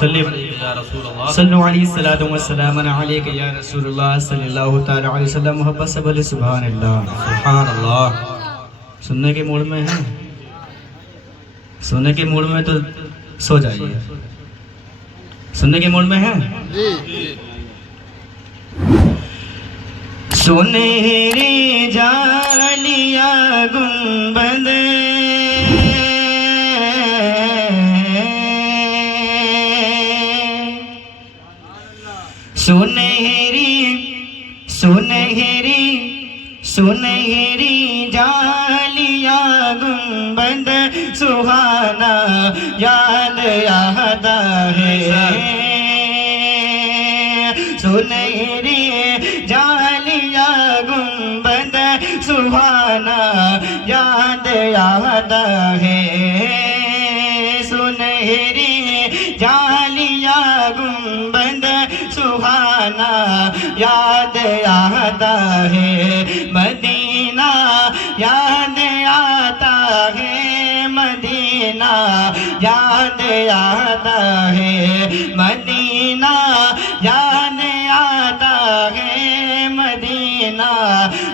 वसल्लम सल्लल्लाहु अलैहि वसल्लम अलैका या रसूलुल्लाह सल्लल्लाहु तआला अलैहि वसल्लम। मोहब्बत से बोले सुभान अल्लाह। सुभान अल्लाह। सुनने के मूड में है, सुनने के मूड में तो सो जाइए। सुनने के मूड में है जी। सुनहरी जालिया गुंबद सुनहरी सुनहरी सुनहरी जालिया गुंबद सुहाना याद आता है। सुनहरी जालिया गुंबद सुहाना याद आता है। सुनहरी जालिया गुंबद सुहाना याद आता है। मदीना याद आता है, मदीना याद आता है, मदीना याद आता है, मदीना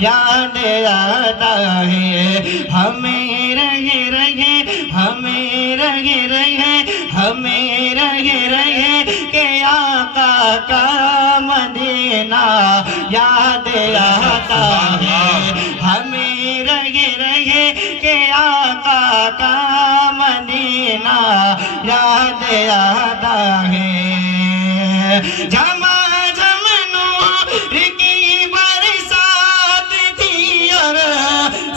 याद आता है। हमें रहे रहे हमें रहे रहे हमें रहे रहे के आका का मदीना याद आता है। हमें रहे रहे के आका का मदीना याद आता है। झमाझम नूर की बरसात थी और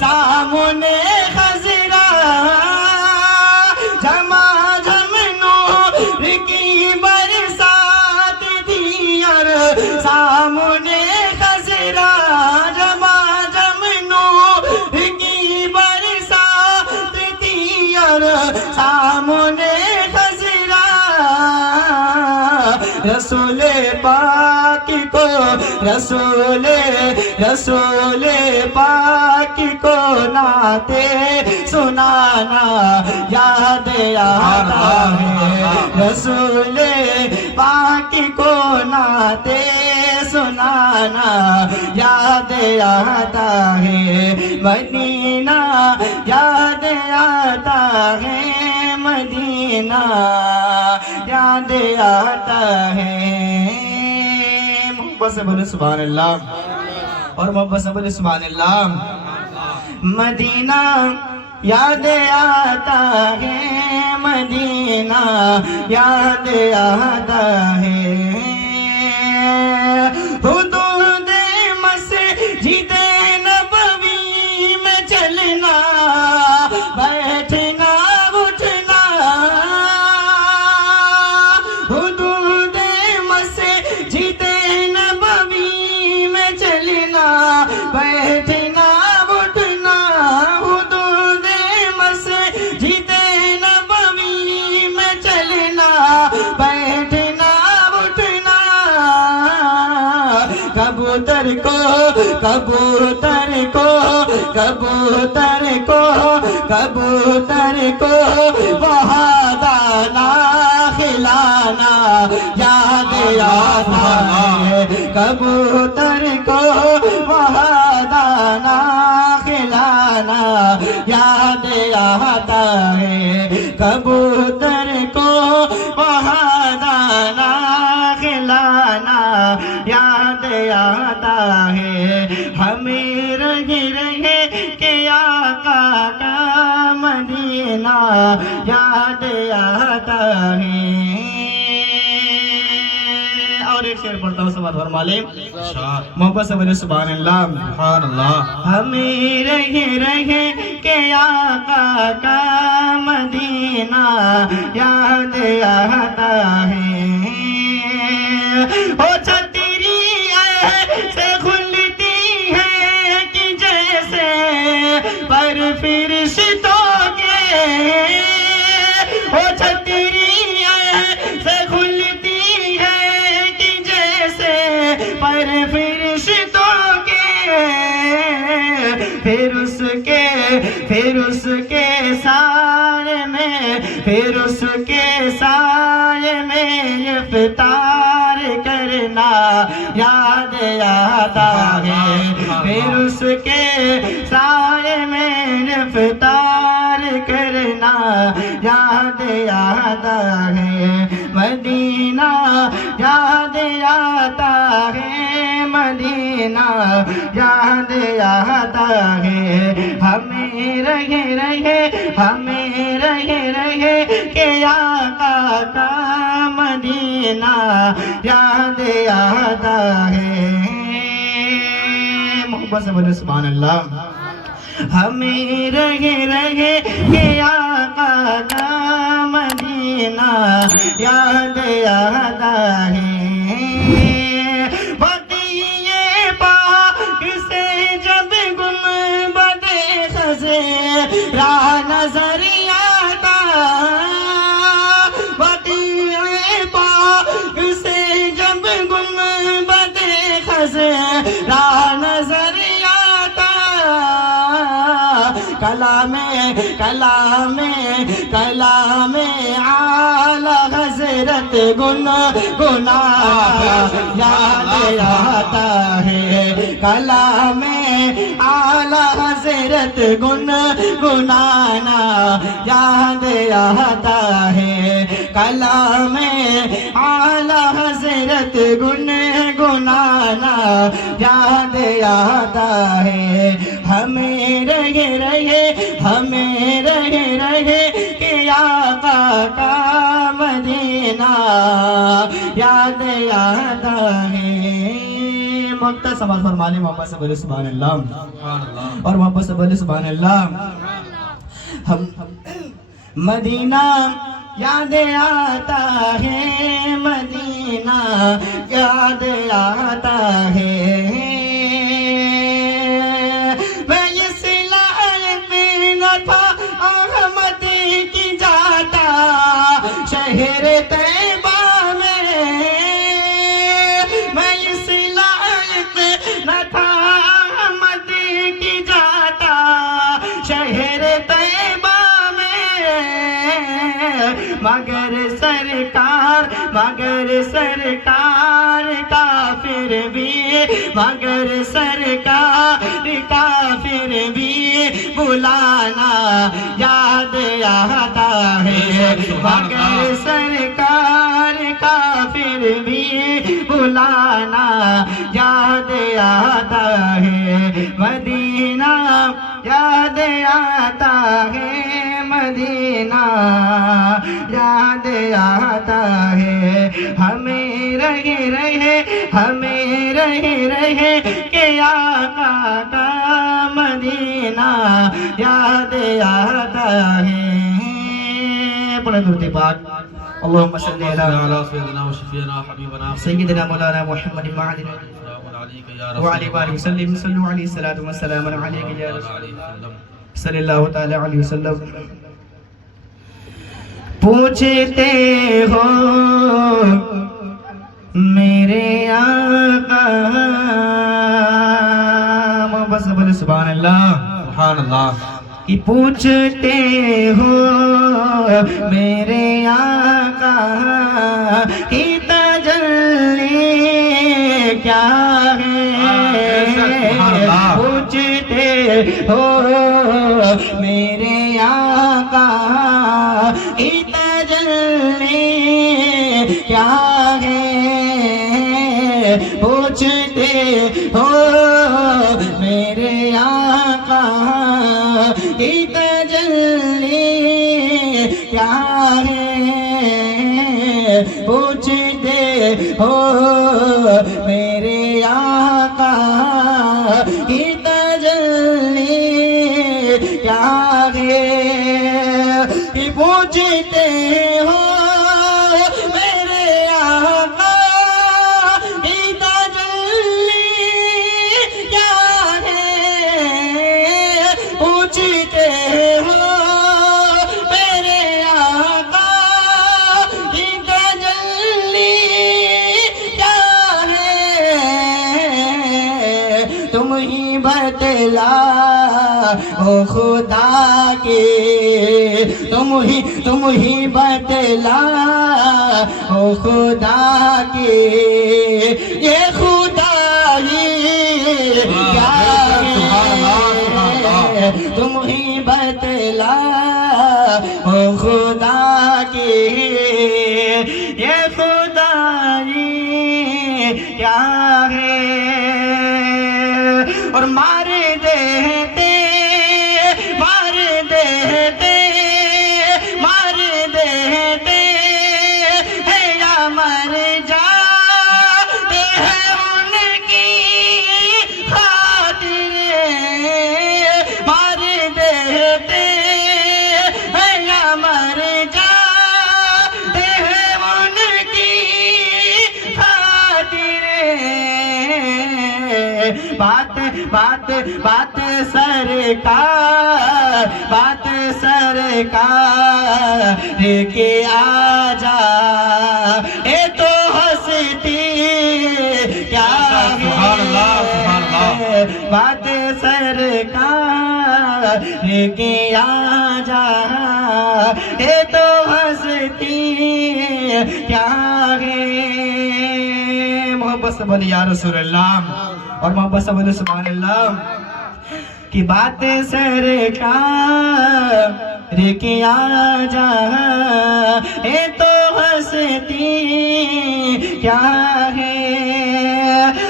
सामने खजरा। झमाझम नूर की बरसात थी और सामने खजरा। झमाझम नूर की बरसात थी और सामने खजरा। रसूले पाक को रसूले रसूले पाक को नाते सुनाना याद आता है। रसूले पाक को नाते सुनाना याद आता है। मदीना याद आता है, मदीना याद आता है। मोहब्बत से बोले सुभान अल्लाह और मोहब्बत से बोले सुभान अल्लाह। मदीना याद आता है, मदीना याद आता है। हुदूद मस्जिद नबवी में चलना बैठना उठना। हुदूद मस्जिद नबवी में चलना बैठना उठना। हुदूद मस्जिद नबवी में चलना बैठना उठना। कबूतर को कबूतर को कबूतर को कबूतर को वहाँ दाना खिलाना याद आता है। कबूतर को वहाँ दाना खिलाना याद आता है। कबूतर को वहाँ दाना खिलाना याद आता है। हमें रहे रहे के आका का मदीना याद आता है। और एक शेर पढ़ता हूँ, समाध फरमा ले। मोहब्बत से बोले सुभान अल्लाह। सुभान अल्लाह। हमें रहे रहे के आका का मदीना याद आता है। ओ छतरी ऐसे खुलती है कि जैसे पर फरिश्तों के। ओ छतरी ऐसे खुलती है कि जैसे पर फरिश्तों के। फिर उसके साए में फिर उसके साए में इफ्तार करना याद आता है, फिर उसके साए में इफ्तार करना याद आता है, मदीना याद आता है, मदीना याद आता है। हमें रहे रहे, हमें रहे रहे के आका का मदीना याद आता है। मोहब्बत से बोले सुभान अल्लाह। हमें रहे रहे के आका का मदीना याद आता है। बतिए पाक से जब गुंबदे खज़रा नजर आता, बतिए पाक से जब गुंबदे खज़रा नजर कलामे आला हज़रत गुना याद आता है, कलामे आला हज़रत गुनाना याद आता है, कलामे आला हज़रत गुनाना याद आता है। हमें रहे रहे, हमें रहे रहे कि आका का मदीना याद आता है। मुख्तर समाज फरमाने मोहब्बत से बोले सुभान अल्लाह और मोहब्बत से बोले सुभान अल्लाह। हम मदीना याद आता है, मदीना याद आता है। शहर तैबा में मैं इस लायक न था मदी की जाता, शहर तैबा में मगर सरकार का फिर भी, मगर सरकार का फिर भी बुलाना याद आता है, मगर सरकार का फिर भी बुलाना याद आता है। मदीना याद आता है, मदीना याद आता है। हमें रहे रहे, हमें रहे रहे के आका का मदीना याद आता है। पढ़े दुरूद पाक। अल्लाहुम्मा सल्ली अला सय्यिदिना व शफीना हबीबना सय्यिदिना मौलाना मुहम्मद मअदिन व अली वसल्लम सल्लु अलैहि सलातु व सलाम अलैहि या रसूल सल्लल्लाहु तआला अलैहि वसल्लम। पूछते हो मेरे आका, बस बोले सुभान अल्लाह सुभान अल्लाह। कि पूछते हो मेरे आका की तजल्ली क्या है, पूछते हो मेरे आका की तजल्ली क्या है, पूछते हो मेरे आका की तजल्ली क्या है, पूछते हो मेरे आका की तजल्ली क्या है, कि पूछते हो मेरे आका की तजल्ली क्या है, पूछते हो मेरे आका की तजल्ली क्या है, तुम ही बतला ओ खुदा के, तुम ही तुम ही बतला ओ खुदा की, ये खुदाई क्या है, तुम ही बतला ओ खुदा की, ये खुदाई क्या है। और मार देते मार देते मार देते है या मर जाते हैं उनकी खातिर, मार देते है या मर जाते हैं उनकी खातिर। बात बात बात सरकार, बात सरकार के आजा, ये तो हंसती क्या है, बात सरकार के आजा, ये तो हंसती क्या है। मोहब्बत से बोले या रसूल अल्लाह, और मोहब्बत से बोले सुभान अल्लाह। की बात सरकार के आजा, ये तो हंसती क्या है।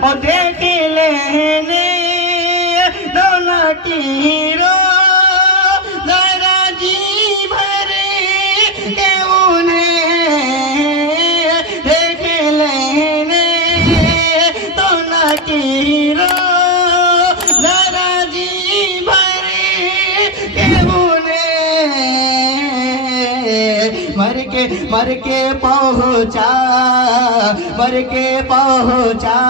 और देख लेने रोना की रो जरा जी भर के उन्हें, देख लेने रोना की रो जरा जी भर के उन्हें, मर के पहुँचा, मर के पहुँचा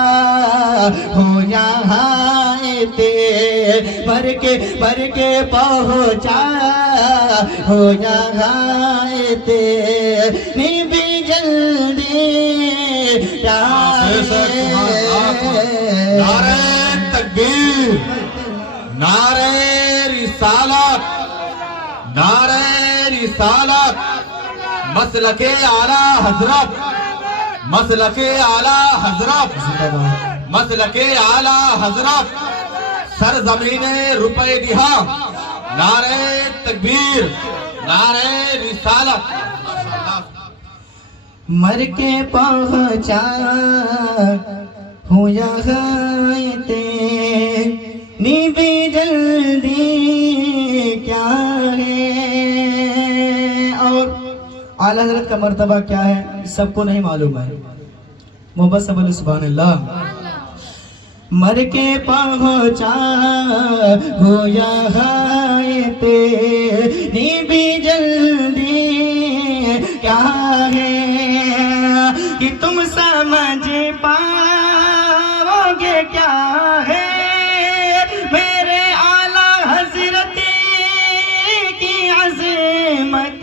हो यहाँ ते, मर के पहुँचा हो यहाँ ते, भी जल्दी नारे तकबीर, नारे रिसालत, नारे रिसालत, मसलके आला हजरत, मसलके आला हजरत, मसलके आला हजरत, सरजमीने रुपए दिहा, नारे तकबीर, नारे रिसालत। मर के पहुँचा हूँ यहाँ ते, भी जल्दी क्या है। और आला हज़रत का मर्तबा क्या है सबको नहीं मालूम है। मोहब्बत से बोले सुभान अल्लाह। मर के पहुँचा हो यहाँ ते, भी जल्दी क्या है कि तुम समझ पाओगे क्या है मेरे आला हज़रत की अज़मत,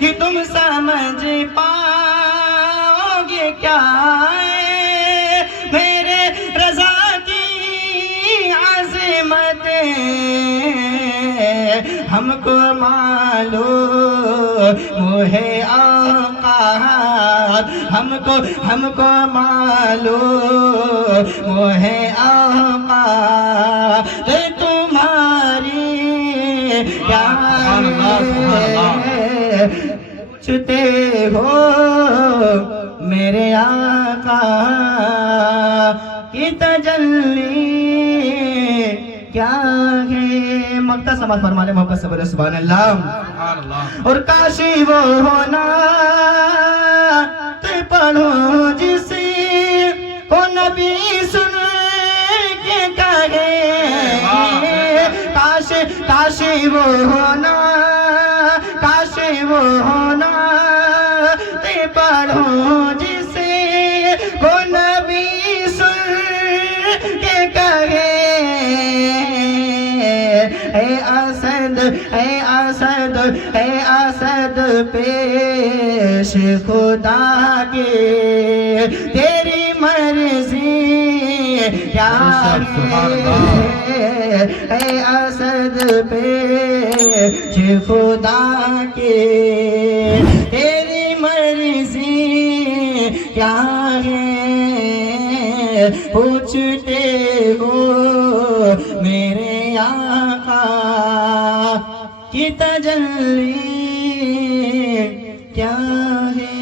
कि तुम समझ पाओगे क्या है मेरे रज़ा की अज़मत। हमको मालूम है आका, हमको मालूम है आका, तो तुम्हारी क्या छुते हो मेरे आका की तजल्ली क्या है। मक्ता समाज फरमाने मोहब्बत से बोले सुभान अल्लाह। और काशी वो होना तो पढ़ो जिसे हो नबी सुन के कहे, काशी वो होना, काशी वो होना तो पढ़ो जिसे हो नबी सुन के कहे। ऐ असद पेश खुदा के, तेरी मर्जी क्या सुभान है असद पे खुदा के तेरी मर्जी क्या है पूछते हो मेरे आका की तजल्ली क्या है।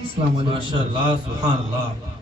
अस्सलाम वालेकुम। माशाअल्लाह सुभान अल्लाह।